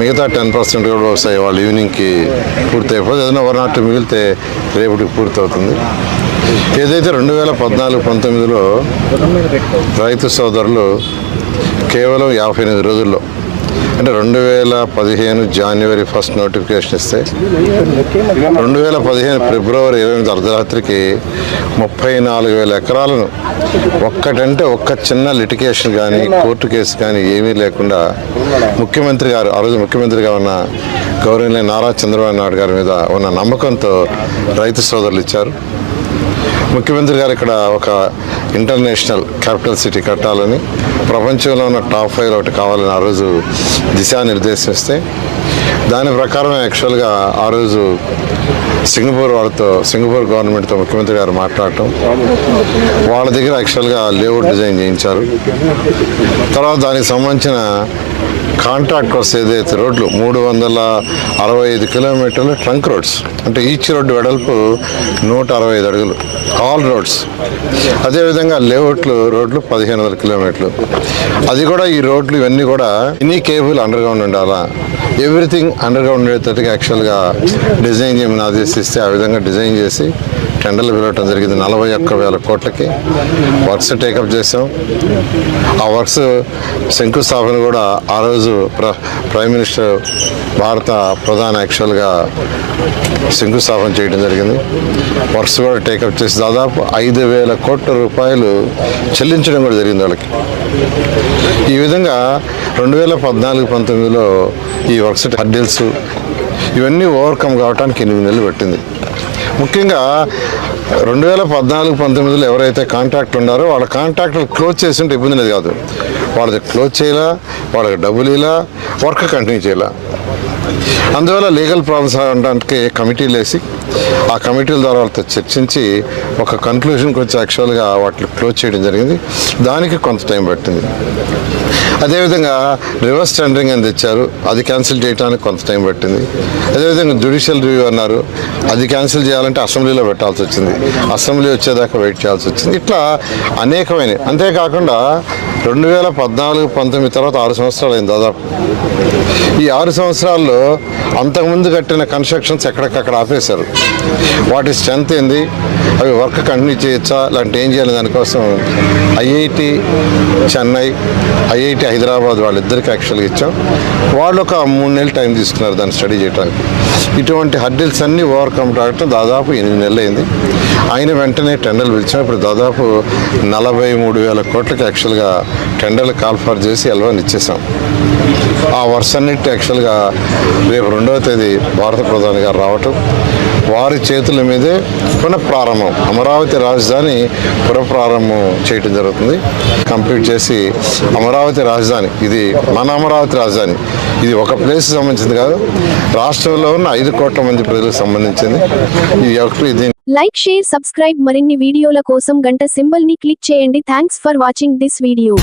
మిగతా 10% కూడా వస్తాయి. వాళ్ళు ఈవినింగ్కి పూర్తి అయిపోతుంది. ఏదైనా 1 or 2 మిగిలితే రేపటికి పూర్తవుతుంది. ఏదైతే 2014-19లో రైతు సోదరులు కేవలం 58 రోజుల్లో, అంటే 2015 January 1 నోటిఫికేషన్ ఇస్తే 2015 February 28 అర్ధరాత్రికి 34,000 ఎకరాలను ఒక్క చిన్న లిటిగేషన్ కానీ కోర్టు కేసు కానీ ఏమీ లేకుండా ముఖ్యమంత్రి గారు, ఆ రోజు ముఖ్యమంత్రిగా ఉన్న గౌరవనీయ నారా చంద్రబాబు నాయుడు గారి మీద ఉన్న నమ్మకంతో రైతు సోదరులు ఇచ్చారు. ముఖ్యమంత్రి గారు ఇక్కడ ఒక ఇంటర్నేషనల్ క్యాపిటల్ సిటీ కట్టాలని, ప్రపంచంలో ఉన్న టాప్ 5 ఒకటి కావాలని ఆ రోజు దిశానిర్దేశిస్తే దాని ప్రకారం యాక్చువల్గా ఆ రోజు సింగపూర్ గవర్నమెంట్తో ముఖ్యమంత్రి గారు మాట్లాడటం, వాళ్ళ దగ్గర యాక్చువల్గా లేఅవుట్ డిజైన్ చేయించారు. తర్వాత దానికి సంబంధించిన కాంట్రాక్ట్ వర్క్స్ ఏదైతే రోడ్లు 365 కిలోమీటర్లు ట్రంక్ రోడ్స్, అంటే ఈచ్ రోడ్డు వెడల్పు 165 అడుగులు, ఆల్ రోడ్స్. అదేవిధంగా లేఅవుట్లు రోడ్లు 1500 కిలోమీటర్లు. అది కూడా ఈ రోడ్లు ఇవన్నీ కూడా ఎనీ కేబుల్ అండర్ గ్రౌండ్ ఉండాలా, ఎవ్రీథింగ్ అండర్ గ్రౌండ్ ఉండేటట్టుగా యాక్చువల్గా డిజైన్ చేయమని ఆదేశిస్తే ఆ విధంగా డిజైన్ చేసి టెండర్లు పిలవటం జరిగింది. 41,000 కోట్లకి వర్క్స్ టేకప్ చేసాం. ఆ వర్క్స్ శంకుస్థాపన కూడా ఆ రోజు ప్రైమ్ మినిస్టర్ భారత ప్రధాని యాక్చువల్గా శంకుస్థాపన చేయడం జరిగింది. వర్క్స్ కూడా టేకప్ చేసి దాదాపు 5,000 కోట్ల రూపాయలు చెల్లించడం కూడా జరిగింది వాళ్ళకి. ఈ విధంగా 2014-19లో ఈ వర్క్స్ హర్డిల్స్ ఇవన్నీ ఓవర్కమ్ కావడానికి 8 నెలలు పట్టింది. ముఖ్యంగా 2014-19లో ఎవరైతే కాంట్రాక్ట్ ఉన్నారో వాళ్ళ కాంట్రాక్ట్లు క్లోజ్ చేసి ఉంటే ఇబ్బంది లేదు కాదు. వాళ్ళది క్లోజ్ చేయాలా, వాళ్ళకి డబ్బులు ఇలా, వర్క్ కంటిన్యూ చేయాల. అందువల్ల లీగల్ ప్రాబ్లమ్స్ అనడానికి కమిటీలు వేసి ఆ కమిటీల ద్వారా వాళ్ళతో చర్చించి ఒక కన్క్లూషన్కి వచ్చి యాక్చువల్గా వాటిని క్లోజ్ చేయడం జరిగింది. దానికి కొంత టైం పట్టింది. అదేవిధంగా రివర్స్ టెండరింగ్ అని తెచ్చారు, అది క్యాన్సిల్ చేయడానికి కొంత టైం పట్టింది. అదేవిధంగా జ్యుడిషియల్ రివ్యూ అన్నారు, అది క్యాన్సిల్ చేయాలంటే అసెంబ్లీలో పెట్టాల్సి వచ్చింది, అసెంబ్లీ వచ్చేదాకా వెయిట్ చేయాల్సి వచ్చింది. ఇట్లా అనేకమైనవి. అంతేకాకుండా 2014-19 తర్వాత 6 సంవత్సరాలు అయింది దాదాపు. ఈ 6 సంవత్సరాల్లో అంతకుముందు కట్టిన కన్స్ట్రక్షన్స్ ఎక్కడికక్కడ ఆపేశారు. వాటి స్ట్రెంత్ ఏంది, అవి వర్క్ కంటిన్యూ చేయొచ్చా, లేదంటే ఏం చేయాలి, దానికోసం IIT చెన్నై, IIT హైదరాబాద్ వాళ్ళిద్దరికి యాక్చువల్గా ఇచ్చాం. వాళ్ళు ఒక 3 నెలలు టైం తీసుకున్నారు దాన్ని స్టడీ చేయడానికి. ఇటువంటి హర్డిల్స్ అన్నీ ఓవర్కమ్ కావటం దాదాపు 8 నెలలు అయింది. ఆయన వెంటనే టెండర్లు పిలిచాం. ఇప్పుడు దాదాపు 43,000 కోట్లకి యాక్చువల్గా టెండర్లు కాల్ఫర్ చేసి ఎల్వన్ ఇచ్చేసాం. ఆ వర్క్స్ అన్నిటి యాక్చువల్గా రేపు 2వ తేదీ భారత ప్రధాని గారు రావటం, వారి చేతుల మీదే పునఃప్రారంభం, అమరావతి రాజధాని పునఃప్రారంభం చేయడం జరుగుతుంది. కంప్లీట్ చేసి అమరావతి రాజధాని, ఇది మన అమరావతి రాజధాని, ఇది ఒక ప్లేస్కి సంబంధించింది కాదు, రాష్ట్రంలో ఉన్న 5 కోట్ల మంది ప్రజలకు సంబంధించింది. ఇది లైక్, షేర్, సబ్స్క్రైబ్. మరిన్ని వీడియోల కోసం గంట సింబల్ ని క్లిక్ చేయండి. Thanks for watching this video.